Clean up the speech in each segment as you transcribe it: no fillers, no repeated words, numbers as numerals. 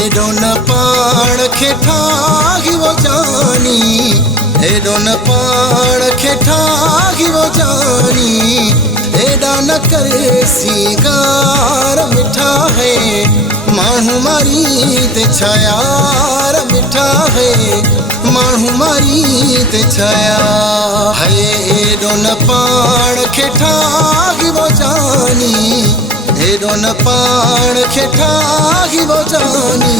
हेॾो न पाण खे ठाही वो जानी, हेॾो न पाण खे ठाही वो जानी, हेॾा न करे सिंगार मिठा है माण्हू मारी ते छा यार मिठा है माण्हू मारी ते छा है। हेॾो न पाण खे ठाही वो जानी, हेॾो न पाण खे ठाही वो जानी।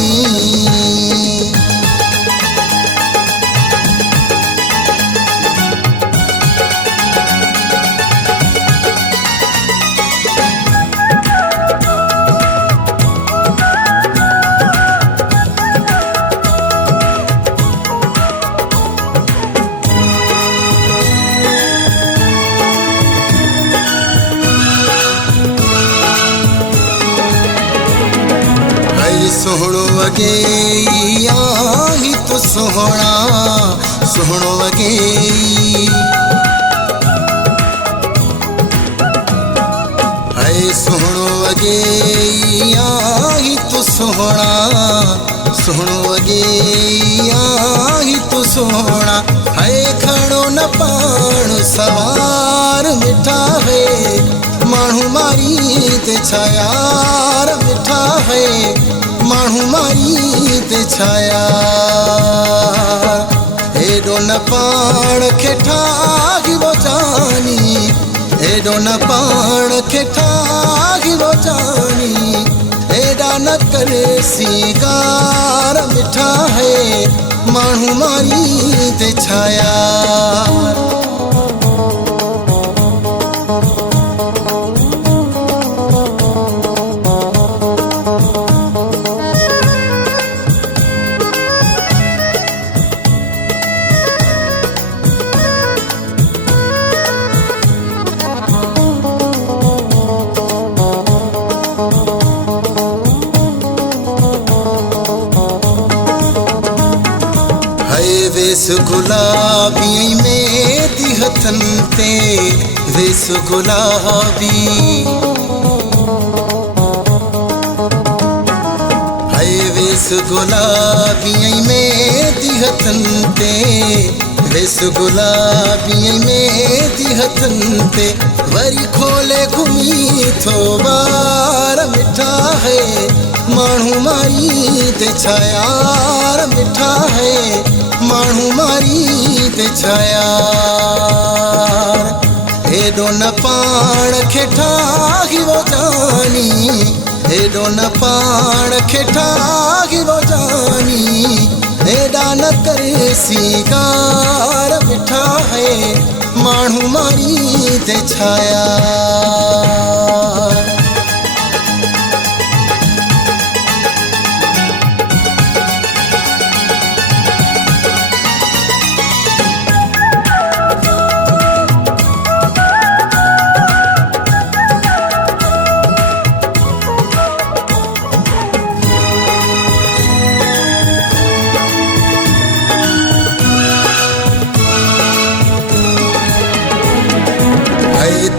सोहणो वगे आही तो सोहणा, सोहणो वगे हाय सोहणो वगे आही तो सोहणा, सोहणो वगे आही तो सोहणा। हाय खड़ो न पाण सवार मिठा है माण्हू मारी ते छा यार मिठा है माण्हू मारी ते छा यार। हेॾो न पाण खे ठाही वो जानी, हेॾो न पाण खे ठाही वो जानी, हेॾा न करे सिंगार मिठा है माण्हू मारी ते छा यार। वेस गुलाबी मेहंदी हथन ते वेस गुलाबी, हाय वेस गुलाबी मेहंदी हथन ते वेस गुलाबी मेहंदी हथन ते वरी खोले घुमी थो बार मिठा है माण्हू मारी ते छा यार मिठा है माण्हू मारी ते छा यार। हेॾो न पाण खे ठाही वो जानी, हेॾो न पाण खे ठाही वो जानी, हेॾा न करे सिंगार मिठा है माण्हू मारी ते छा यार।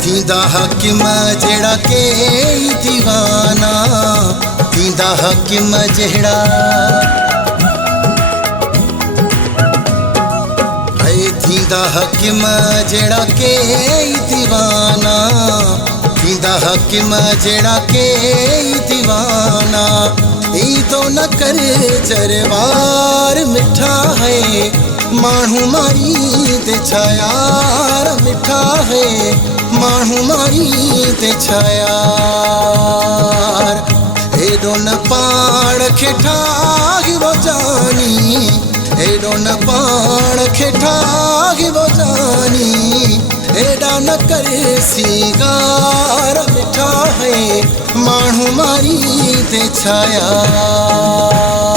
थींदा हकीम जहिड़ा केई दीवाना, थींदा हकीम जहिड़ा हाय थींदा हकीम जहिड़ा केई दीवाना, थींदा हकीम जहिड़ा केई दीवाना। ई तो न करे जरवार मिठा है माण्हू मारी ते छा यार मिठा है माण्हू मारी ते छा यार। हेॾो न पाण खे ठाही वो जानी, हेॾो न पाण खे ठाही वो जानी, हेॾा न करे सिंगार मिठा है माण्हू मारी ते छा यार।